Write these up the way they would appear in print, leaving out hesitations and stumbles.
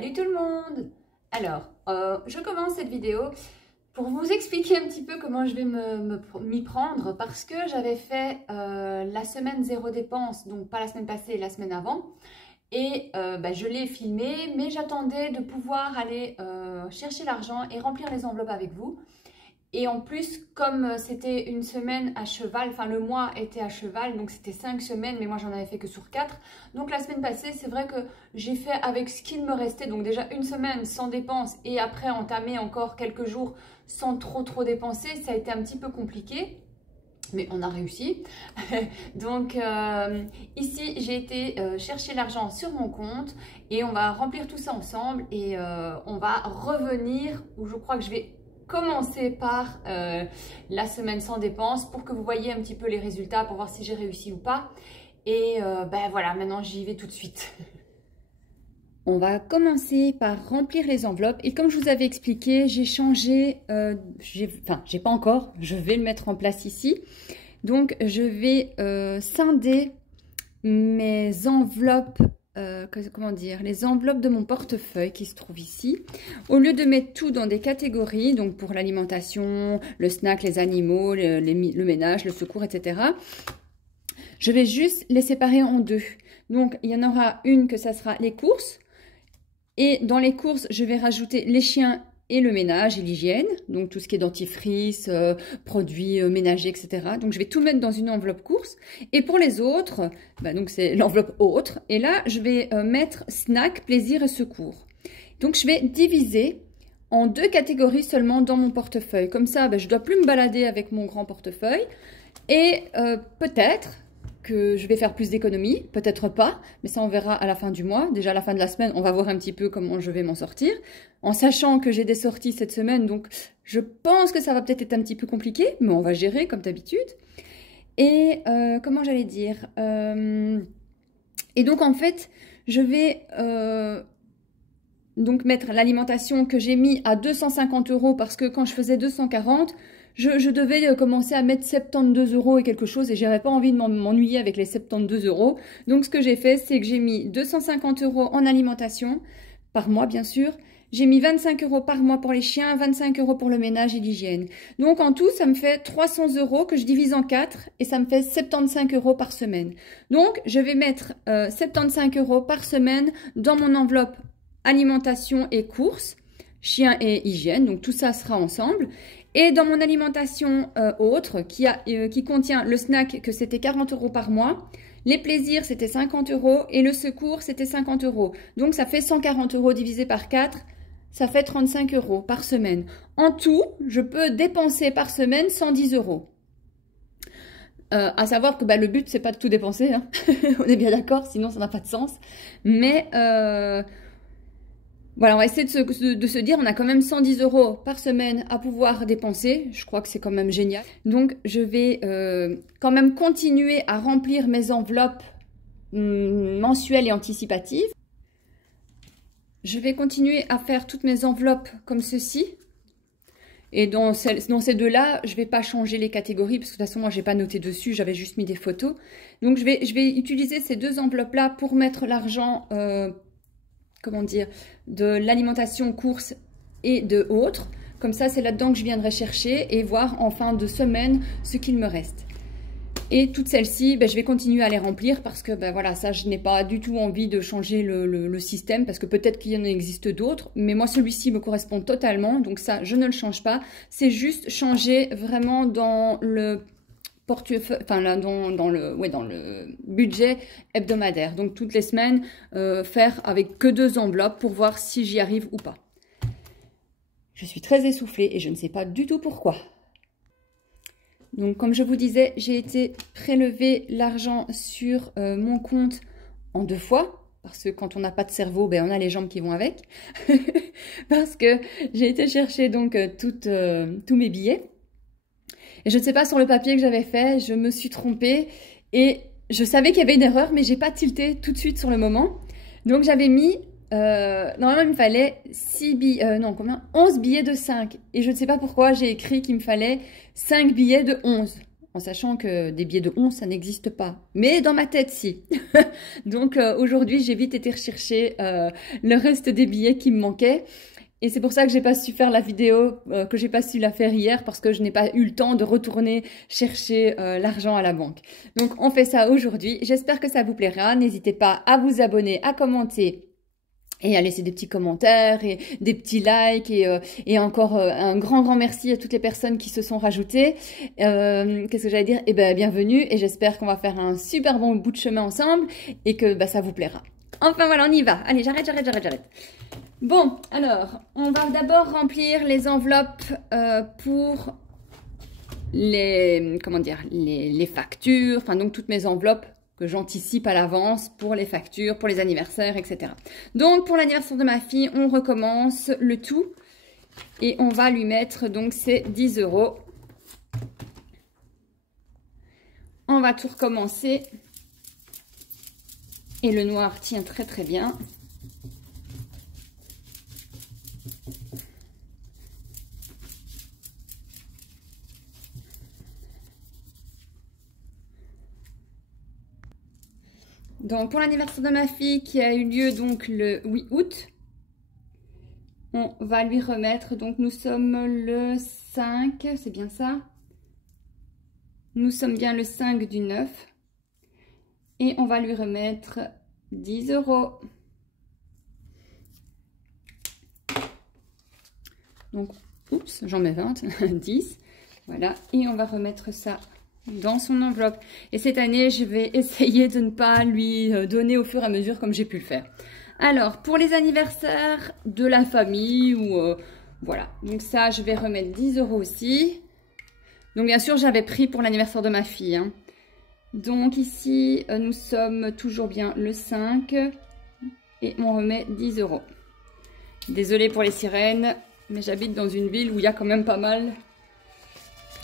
Salut tout le monde! Alors, je commence cette vidéo pour vous expliquer un petit peu comment je vais m'y prendre parce que j'avais fait la semaine zéro dépense, donc pas la semaine passée, la semaine avant. Et je l'ai filmé, mais j'attendais de pouvoir aller chercher l'argent et remplir les enveloppes avec vous. Et en plus, comme c'était une semaine à cheval, enfin le mois était à cheval, donc c'était 5 semaines, mais moi j'en avais fait que sur 4. Donc la semaine passée, c'est vrai que j'ai fait avec ce qu'il me restait, donc déjà une semaine sans dépenses et après entamer encore quelques jours sans trop dépenser, ça a été un petit peu compliqué. Mais on a réussi. Donc ici, j'ai été chercher l'argent sur mon compte et on va remplir tout ça ensemble et on va revenir, où je crois que je vais commencer par la semaine sans dépenses pour que vous voyez un petit peu les résultats pour voir si j'ai réussi ou pas. Et voilà, maintenant j'y vais tout de suite. On va commencer par remplir les enveloppes et comme je vous avais expliqué, j'ai changé, j'ai pas encore, je vais le mettre en place ici. Donc je vais scinder mes enveloppes, comment dire, les enveloppes de mon portefeuille qui se trouve ici. Au lieu de mettre tout dans des catégories, donc pour l'alimentation, le snack, les animaux, le ménage, le secours, etc. Je vais juste les séparer en deux. Donc il y en aura une que ça sera les courses. Et dans les courses, je vais rajouter les chiens et le ménage et l'hygiène. Donc tout ce qui est dentifrice, produits ménagers, etc. Donc je vais tout mettre dans une enveloppe courses. Et pour les autres, donc c'est l'enveloppe autre. Et là, je vais mettre snack, plaisir et secours. Donc je vais diviser en deux catégories seulement dans mon portefeuille. Comme ça, je ne dois plus me balader avec mon grand portefeuille. Et peut-être que je vais faire plus d'économies, peut-être pas, mais ça on verra à la fin du mois. Déjà à la fin de la semaine, on va voir un petit peu comment je vais m'en sortir, en sachant que j'ai des sorties cette semaine, donc je pense que ça va peut-être être un petit peu compliqué, mais on va gérer comme d'habitude. Et comment j'allais dire et donc en fait, je vais donc mettre l'alimentation que j'ai mis à 250 € parce que quand je faisais 240, je devais commencer à mettre 72 € et quelque chose et j'avais pas envie de m'ennuyer avec les 72 €. Donc ce que j'ai fait, c'est que j'ai mis 250 € en alimentation, par mois bien sûr. J'ai mis 25 € par mois pour les chiens, 25 € pour le ménage et l'hygiène. Donc en tout, ça me fait 300 € que je divise en 4 et ça me fait 75 € par semaine. Donc je vais mettre 75 € par semaine dans mon enveloppe alimentation et courses, chiens et hygiène. Donc tout ça sera ensemble. Et dans mon alimentation autre, qui contient le snack, que c'était 40 € par mois, les plaisirs, c'était 50 € et le secours, c'était 50 €. Donc, ça fait 140 € divisé par 4, ça fait 35 € par semaine. En tout, je peux dépenser par semaine 110 €. À savoir que le but, c'est pas de tout dépenser, hein. On est bien d'accord, sinon ça n'a pas de sens. Mais voilà, on va essayer de se dire, on a quand même 110 € par semaine à pouvoir dépenser. Je crois que c'est quand même génial. Donc, je vais quand même continuer à remplir mes enveloppes mensuelles et anticipatives. Je vais continuer à faire toutes mes enveloppes comme ceci. Et dans ces deux-là, je ne vais pas changer les catégories parce que de toute façon, moi, je n'ai pas noté dessus, j'avais juste mis des photos. Donc, je vais utiliser ces deux enveloppes-là pour mettre l'argent comment dire, de l'alimentation course et de autres. Comme ça, c'est là-dedans que je viendrai chercher et voir en fin de semaine ce qu'il me reste. Et toutes celles-ci, je vais continuer à les remplir parce que voilà, ça, je n'ai pas du tout envie de changer le système parce que peut-être qu'il y en existe d'autres, mais moi, celui-ci me correspond totalement, donc ça, je ne le change pas. C'est juste changer vraiment dans le dans le budget hebdomadaire. Donc toutes les semaines, faire avec que 2 enveloppes pour voir si j'y arrive ou pas. Je suis très essoufflée et je ne sais pas du tout pourquoi. Donc comme je vous disais, j'ai été prélever l'argent sur mon compte en 2 fois. Parce que quand on n'a pas de cerveau, on a les jambes qui vont avec. Parce que j'ai été chercher donc tous mes billets. Et je ne sais pas, sur le papier que j'avais fait, je me suis trompée et je savais qu'il y avait une erreur, mais j'ai pas tilté tout de suite sur le moment. Donc j'avais mis, normalement il me fallait 11 billets de 5. Et je ne sais pas pourquoi j'ai écrit qu'il me fallait 5 billets de 11. en sachant que des billets de 11, ça n'existe pas. Mais dans ma tête, si. Donc aujourd'hui, j'ai vite été rechercher le reste des billets qui me manquaient. Et c'est pour ça que j'ai pas su faire la vidéo, que j'ai pas su la faire hier, parce que je n'ai pas eu le temps de retourner chercher l'argent à la banque. Donc on fait ça aujourd'hui. J'espère que ça vous plaira. N'hésitez pas à vous abonner, à commenter et à laisser des petits commentaires et des petits likes et encore un grand merci à toutes les personnes qui se sont rajoutées. Qu'est-ce que j'allais dire? Eh ben bienvenue, et j'espère qu'on va faire un super bon bout de chemin ensemble et que ça vous plaira. Enfin voilà, on y va. Allez, j'arrête. Bon, alors, on va d'abord remplir les enveloppes pour les factures, enfin donc toutes mes enveloppes que j'anticipe à l'avance pour les factures, pour les anniversaires, etc. Donc pour l'anniversaire de ma fille, on recommence le tout et on va lui mettre donc ces 10 €. On va tout recommencer et le noir tient très très bien. Donc, pour l'anniversaire de ma fille qui a eu lieu donc le 8 août, on va lui remettre, donc nous sommes le 5, c'est bien ça? Nous sommes bien le 5 du 9 et on va lui remettre 10 €. Donc, oups, j'en mets 20, 10, voilà, et on va remettre ça dans son enveloppe. Et cette année, je vais essayer de ne pas lui donner au fur et à mesure comme j'ai pu le faire. Alors, pour les anniversaires de la famille, ou voilà. Donc ça, je vais remettre 10 € aussi. Donc bien sûr, j'avais pris pour l'anniversaire de ma fille, hein. Donc ici, nous sommes toujours bien le 5. Et on remet 10 €. Désolée pour les sirènes, mais j'habite dans une ville où il y a quand même pas mal...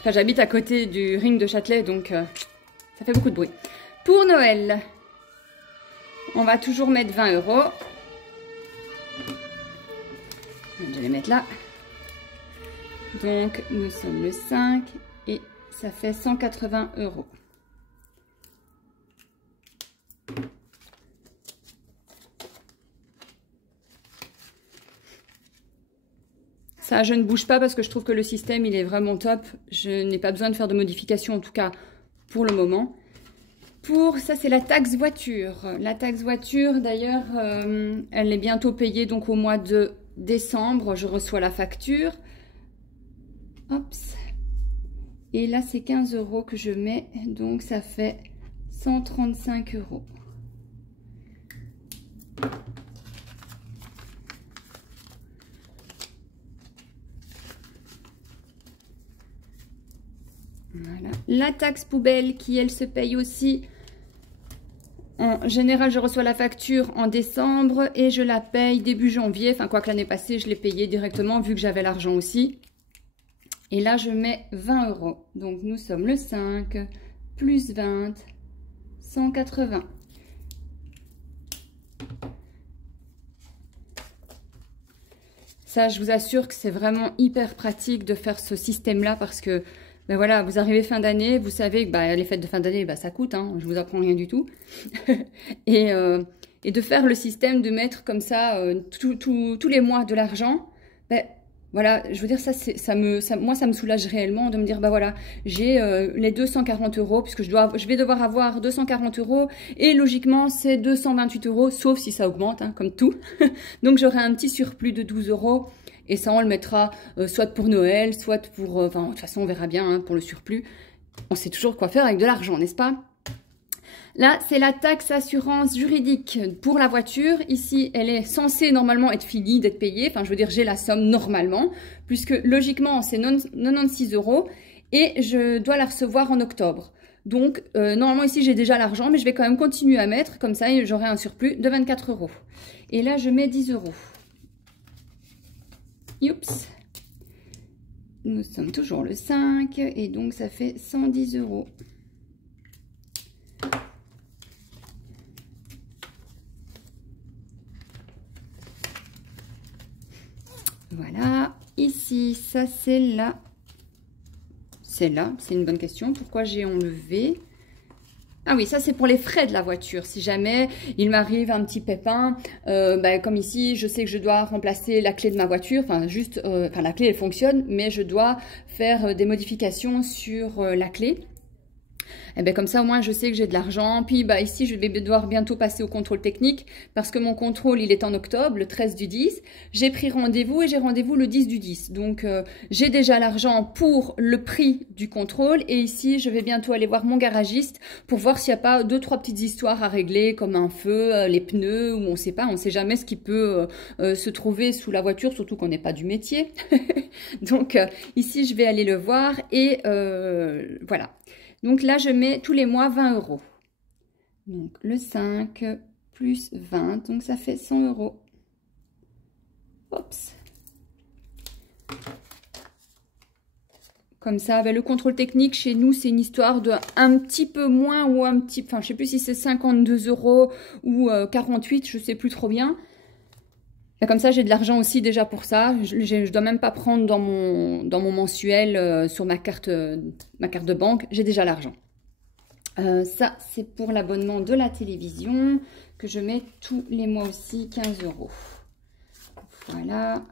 Enfin, j'habite à côté du ring de Châtelet, donc ça fait beaucoup de bruit. Pour Noël, on va toujours mettre 20 €. Je vais les mettre là. Donc, nous sommes le 5 et ça fait 180 €. Ça, je ne bouge pas parce que je trouve que le système, il est vraiment top. Je n'ai pas besoin de faire de modifications, en tout cas pour le moment. Pour ça, c'est la taxe voiture. La taxe voiture, d'ailleurs, elle est bientôt payée, donc au mois de décembre, je reçois la facture. Hops. Et là, c'est 15 € que je mets, donc ça fait 135 €. Voilà. La taxe poubelle qui, elle, se paye aussi. En général, je reçois la facture en décembre et je la paye début janvier. Enfin, quoi que l'année passée, je l'ai payée directement vu que j'avais l'argent aussi. Et là, je mets 20 €. Donc, nous sommes le 5 plus 20, 180. Ça, je vous assure que c'est vraiment hyper pratique de faire ce système-là parce que ben voilà, vous arrivez fin d'année, vous savez que les fêtes de fin d'année, ça coûte, hein, je vous apprends rien du tout. et de faire le système de mettre comme ça tous les mois de l'argent, voilà, je veux dire, moi ça me soulage réellement de me dire, voilà, j'ai les 240 €, puisque je vais devoir avoir 240 € et logiquement c'est 228 €, sauf si ça augmente, hein, comme tout. Donc j'aurai un petit surplus de 12 €. Et ça, on le mettra soit pour Noël, soit pour... Enfin, de toute façon, on verra bien hein, pour le surplus. On sait toujours quoi faire avec de l'argent, n'est-ce pas? Là, c'est la taxe assurance juridique pour la voiture. Ici, elle est censée normalement être finie, d'être payée. Enfin, je veux dire, j'ai la somme normalement, puisque logiquement, c'est 96 € et je dois la recevoir en octobre. Donc, normalement, ici, j'ai déjà l'argent, mais je vais quand même continuer à mettre. Comme ça, j'aurai un surplus de 24 €. Et là, je mets 10 €. Oups. Nous sommes toujours le 5 et donc ça fait 110 €. Voilà. Ici, ça c'est la celle-là, c'est une bonne question. Pourquoi j'ai enlevé? Ah oui, ça c'est pour les frais de la voiture. Si jamais il m'arrive un petit pépin, comme ici, je sais que je dois remplacer la clé de ma voiture. Enfin, juste, la clé elle fonctionne, mais je dois faire des modifications sur la clé. Et bien comme ça au moins je sais que j'ai de l'argent. Puis ici je vais devoir bientôt passer au contrôle technique parce que mon contrôle il est en octobre, le 13 du 10. J'ai pris rendez-vous et j'ai rendez-vous le 10 du 10. Donc j'ai déjà l'argent pour le prix du contrôle et ici je vais bientôt aller voir mon garagiste pour voir s'il n'y a pas 2-3 petites histoires à régler comme un feu, les pneus ou on sait jamais ce qui peut se trouver sous la voiture, surtout qu'on n'est pas du métier. Donc ici je vais aller le voir et voilà. Donc là, je mets tous les mois 20 €. Donc le 5 plus 20, donc ça fait 100 €. Oups. Comme ça, le contrôle technique chez nous, c'est une histoire de un petit peu moins ou un petit... Enfin, je ne sais plus si c'est 52 € ou 48, je ne sais plus trop bien. Et comme ça, j'ai de l'argent aussi déjà pour ça. Je ne dois même pas prendre dans mon mensuel sur ma carte de banque. J'ai déjà l'argent. Ça, c'est pour l'abonnement de la télévision que je mets tous les mois aussi, 15 €. Voilà.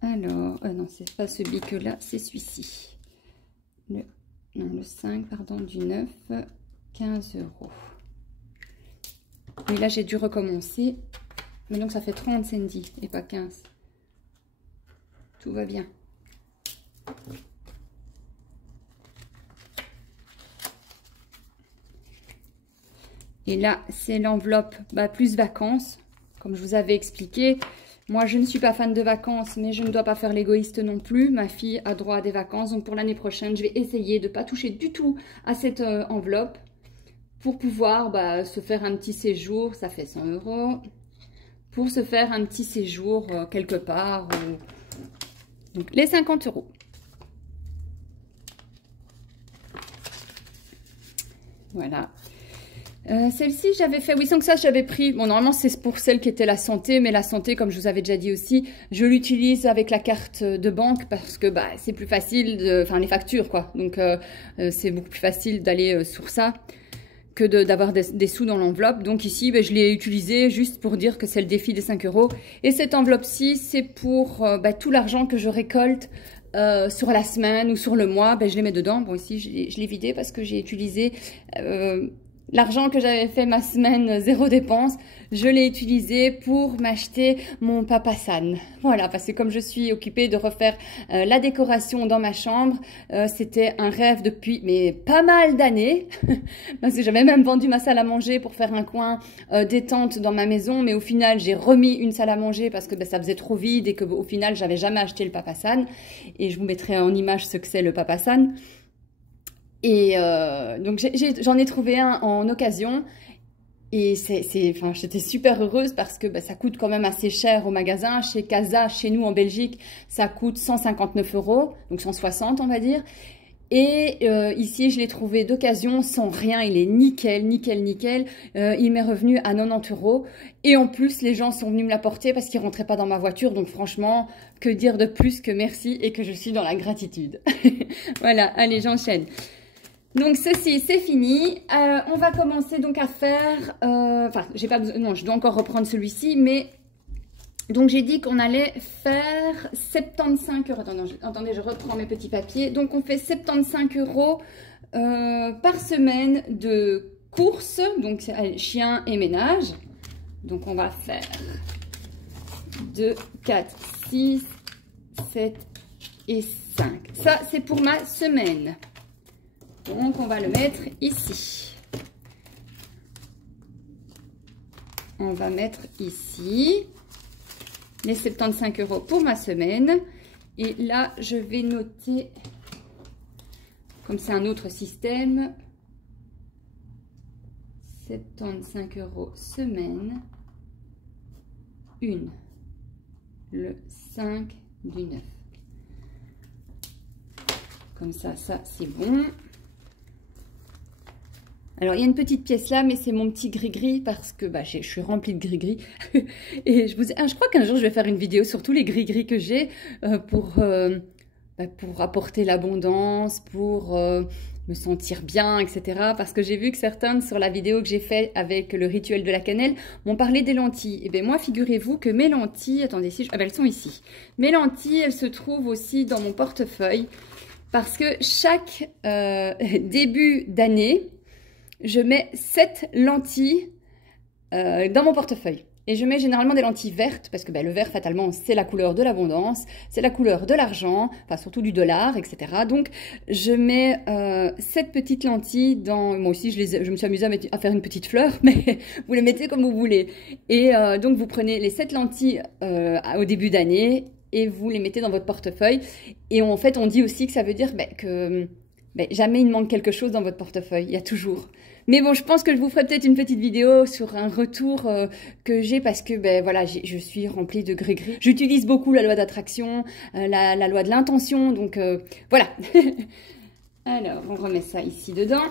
Alors, non, c'est pas ce bic-là, c'est celui-ci. Le 5, pardon, du 9, 15 €. Mais là, j'ai dû recommencer. Mais donc, ça fait 30 Sandy et pas 15. Tout va bien. Et là, c'est l'enveloppe plus vacances. Comme je vous avais expliqué, moi, je ne suis pas fan de vacances, mais je ne dois pas faire l'égoïste non plus. Ma fille a droit à des vacances. Donc, pour l'année prochaine, je vais essayer de ne pas toucher du tout à cette enveloppe. Pour pouvoir se faire un petit séjour, ça fait 100 €. Pour se faire un petit séjour quelque part. Donc les 50 €. Voilà. Celle-ci, j'avais fait... Oui, donc ça, j'avais pris... Bon, normalement, c'est pour celle qui était la santé. Mais la santé, comme je vous avais déjà dit aussi, je l'utilise avec la carte de banque parce que c'est plus facile de... Enfin, les factures, quoi. Donc, c'est beaucoup plus facile d'aller sur ça que d'avoir des sous dans l'enveloppe. Donc ici, je l'ai utilisé juste pour dire que c'est le défi des 5 €. Et cette enveloppe-ci, c'est pour tout l'argent que je récolte sur la semaine ou sur le mois. Je les mets dedans. Bon, ici, je l'ai vidé parce que j'ai utilisé l'argent que j'avais fait ma semaine zéro dépense. Je l'ai utilisé pour m'acheter mon Papasan. Voilà, parce que comme je suis occupée de refaire la décoration dans ma chambre, c'était un rêve depuis pas mal d'années. Parce que j'avais même vendu ma salle à manger pour faire un coin détente dans ma maison. Mais au final, j'ai remis une salle à manger parce que ça faisait trop vide et qu'au final, j'avais jamais acheté le Papasan. Et je vous mettrai en image ce que c'est le Papasan. Et donc j'en ai trouvé un en occasion et j'étais super heureuse parce que ça coûte quand même assez cher au magasin. Chez Casa, chez nous en Belgique, ça coûte 159 €, donc 160 on va dire. Et ici, je l'ai trouvé d'occasion, sans rien, il est nickel, nickel, nickel. Il m'est revenu à 90 €. Et en plus, les gens sont venus me l'apporter parce qu'ils ne rentraient pas dans ma voiture. Donc franchement, que dire de plus que merci et que je suis dans la gratitude. Voilà, allez, j'enchaîne. Donc ceci, c'est fini. On va commencer donc à faire... j'ai pas besoin... Non, je dois encore reprendre celui-ci, mais... Donc j'ai dit qu'on allait faire 75 €. Attendez, je reprends mes petits papiers. Donc on fait 75 € par semaine de courses. Donc chien et ménage. Donc on va faire 2, 4, 6, 7 et 5. Ça, c'est pour ma semaine. Donc, on va le mettre ici. On va mettre ici les 75 € pour ma semaine. Et là, je vais noter, comme c'est un autre système, 75 € semaine, le 5 du 9. Comme ça, ça c'est bon. Alors, il y a une petite pièce là, mais c'est mon petit gris-gris parce que je suis remplie de gris-gris. Et je crois qu'un jour, je vais faire une vidéo sur tous les gris-gris que j'ai pour pour apporter l'abondance, pour me sentir bien, etc. Parce que j'ai vu que certaines, sur la vidéo que j'ai faite avec le rituel de la cannelle, m'ont parlé des lentilles. Et bien moi, figurez-vous que mes lentilles, attendez, si je... elles sont ici. Mes lentilles, elles se trouvent aussi dans mon portefeuille. Parce que chaque début d'année, je mets 7 lentilles dans mon portefeuille. Et je mets généralement des lentilles vertes, parce que le vert, fatalement, c'est la couleur de l'abondance, c'est la couleur de l'argent, enfin surtout du dollar, etc. Donc, je mets 7 petites lentilles dans... Moi aussi, je me suis amusée à faire une petite fleur, mais vous les mettez comme vous voulez. Et donc, vous prenez les 7 lentilles au début d'année et vous les mettez dans votre portefeuille. Et en fait, on dit aussi que ça veut dire que jamais il ne manque quelque chose dans votre portefeuille, il y a toujours. Mais bon, je pense que je vous ferai peut-être une petite vidéo sur un retour que j'ai parce que voilà, je suis remplie de gris-gris. J'utilise beaucoup la loi d'attraction, la loi de l'intention, donc voilà. Alors, on remet ça ici dedans.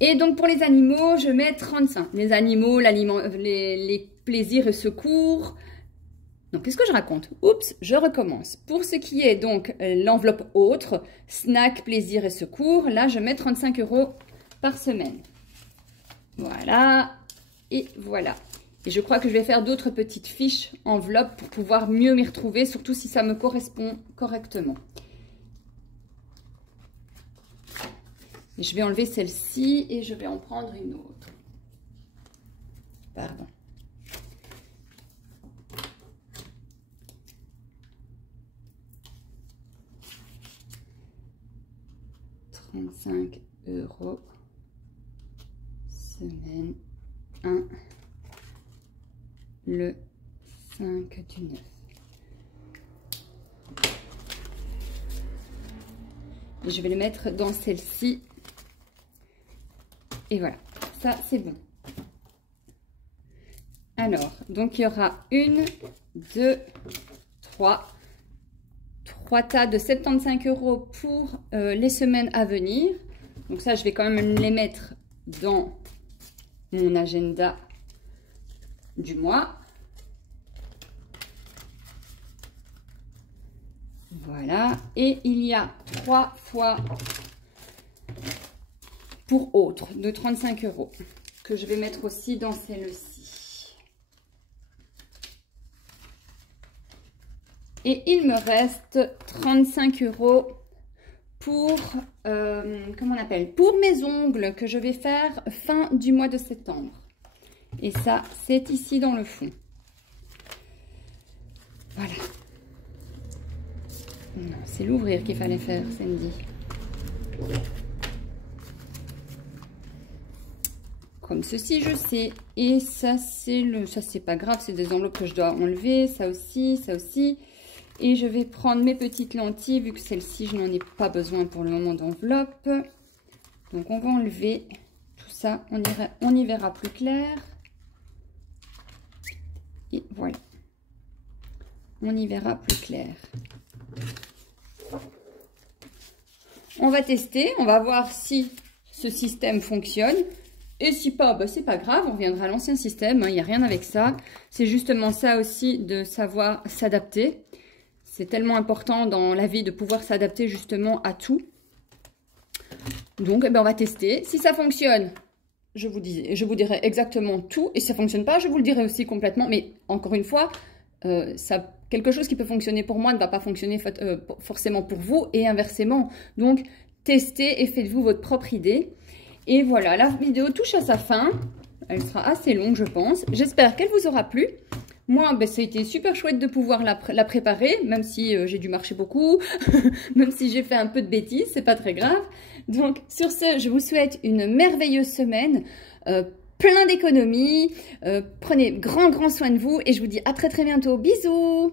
Et donc pour les animaux, je mets 35. Les animaux, les plaisirs et secours. Donc, qu'est-ce que je raconte? Oups, je recommence. Pour ce qui est donc l'enveloppe autre, snack, plaisir et secours, là, je mets 35 € par semaine. Voilà. Et voilà. Et je crois que je vais faire d'autres petites fiches enveloppes pour pouvoir mieux m'y retrouver, surtout si ça me correspond correctement. Et je vais enlever celle-ci et je vais en prendre une autre. Pardon. €35 semaine 1 le 5/9. Et je vais les mettre dans celle-ci. Et voilà, ça c'est bon. Alors, donc il y aura 1, 2, 3 tas de 75 € pour les semaines à venir. Donc ça, je vais quand même les mettre dans mon agenda du mois. Voilà. Et il y a 3 fois pour autres de 35 € que je vais mettre aussi dans celle-ci. Et il me reste 35 € pour, comment on appelle, pour mes ongles que je vais faire fin du mois de septembre. Et ça, c'est ici dans le fond. Voilà. Non, c'est l'ouvrir qu'il fallait faire, Sandy. Comme ceci, je sais. Et ça, c'est pas grave, c'est des enveloppes que je dois enlever. Ça aussi, ça aussi. Et je vais prendre mes petites lentilles, vu que celle-ci, je n'en ai pas besoin pour le moment d'enveloppe. Donc, on va enlever tout ça. On y verra plus clair. Et voilà. On y verra plus clair. On va tester. On va voir si ce système fonctionne. Et si pas, bah, c'est pas grave. On reviendra à l'ancien système. Il n'y a rien avec ça. C'est justement ça aussi de savoir s'adapter. C'est tellement important dans la vie de pouvoir s'adapter justement à tout. Donc, on va tester. Si ça fonctionne, je vous dirai exactement tout. Et si ça ne fonctionne pas, je vous le dirai aussi complètement. Mais encore une fois, quelque chose qui peut fonctionner pour moi ne va pas fonctionner forcément pour vous et inversement. Donc, testez et faites-vous votre propre idée. Et voilà, la vidéo touche à sa fin. Elle sera assez longue, je pense. J'espère qu'elle vous aura plu. Moi, ça a été super chouette de pouvoir la préparer, même si j'ai dû marcher beaucoup, même si j'ai fait un peu de bêtises, c'est pas très grave. Donc, sur ce, je vous souhaite une merveilleuse semaine, plein d'économies. Prenez grand soin de vous et je vous dis à très bientôt. Bisous!